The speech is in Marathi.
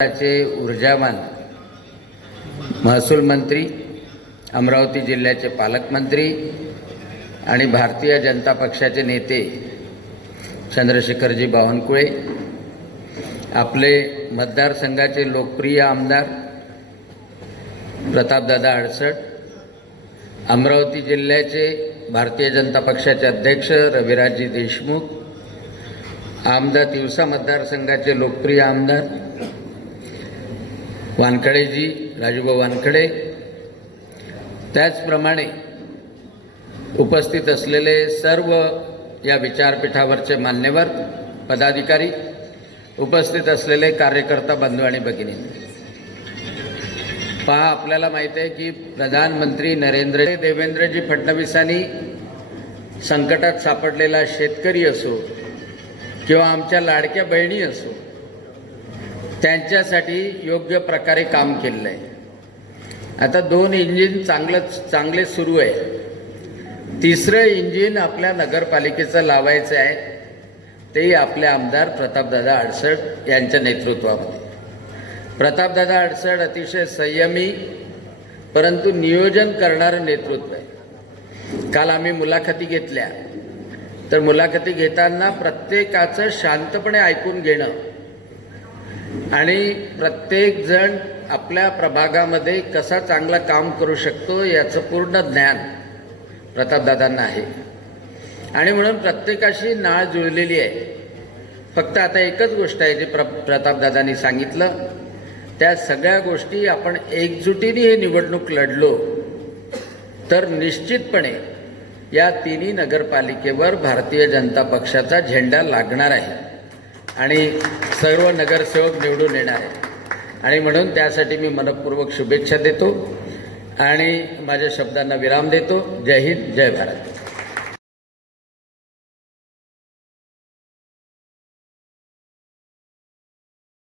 ऊर्जावान महसूल मंत्री अमरावती जिल्ह्याचे पालकमंत्री आणि भारतीय जनता पक्षाचे नेते चंद्रशेखरजी बावनकुळे आपले मतदारसंघाचे लोकप्रिय आमदार प्रतापदादा अडसट अमरावती जिल्ह्याचे भारतीय जनता पक्षाचे अध्यक्ष रविराजजी देशमुख आमदार तिवसा मतदारसंघाचे लोकप्रिय आमदार वानखडेजी राजूभाऊ वानखडे. त्याचप्रमाणे उपस्थित असलेले सर्व या विचारपीठावरचे मान्यवर पदाधिकारी उपस्थित असलेले कार्यकर्ता बंधू आणि भगिनी. पहा आपल्याला माहिती आहे की प्रधानमंत्री नरेंद्र देवेंद्रजी फडणवीसांनी संकटात सापडलेला शेतकरी असो किंवा आमच्या लाडक्या बहिणी असो त्यांच्यासाठी योग्य प्रकारे काम केलेलं आहे. आता दोन इंजिन चांगलं चांगले सुरू आहे. तिसरं इंजिन आपल्या नगरपालिकेचं लावायचं आहे. तेही आपले आमदार प्रतापदादा अडसड यांच्या नेतृत्वामध्ये. प्रतापदादा अडसड अतिशय संयमी परंतु नियोजन करणारं नेतृत्व आहे. काल आम्ही मुलाखती घेतल्या. तर मुलाखती घेताना प्रत्येकाचं शांतपणे ऐकून घेणं आणि प्रत्येकजण आपल्या प्रभागामध्ये कसा चांगला काम करू शकतो याचं पूर्ण ज्ञान प्रतापदादांना आहे. आणि म्हणून प्रत्येकाशी नाळ जुळलेली आहे. फक्त आता एकच गोष्ट आहे जी प्र प्रतापदादांनी सांगितलं. त्या सगळ्या गोष्टी आपण एकजुटीने ही निवडणूक लढलो तर निश्चितपणे या तिन्ही नगरपालिकेवर भारतीय जनता पक्षाचा झेंडा लागणार आहे. आणि सर्व नगरसेवक निवडून येणार आहे आणि म्हणून त्यासाठी मी मनपूर्वक शुभेच्छा देतो आणि माझ्या शब्दांना विराम देतो. जय हिंद जय भारत.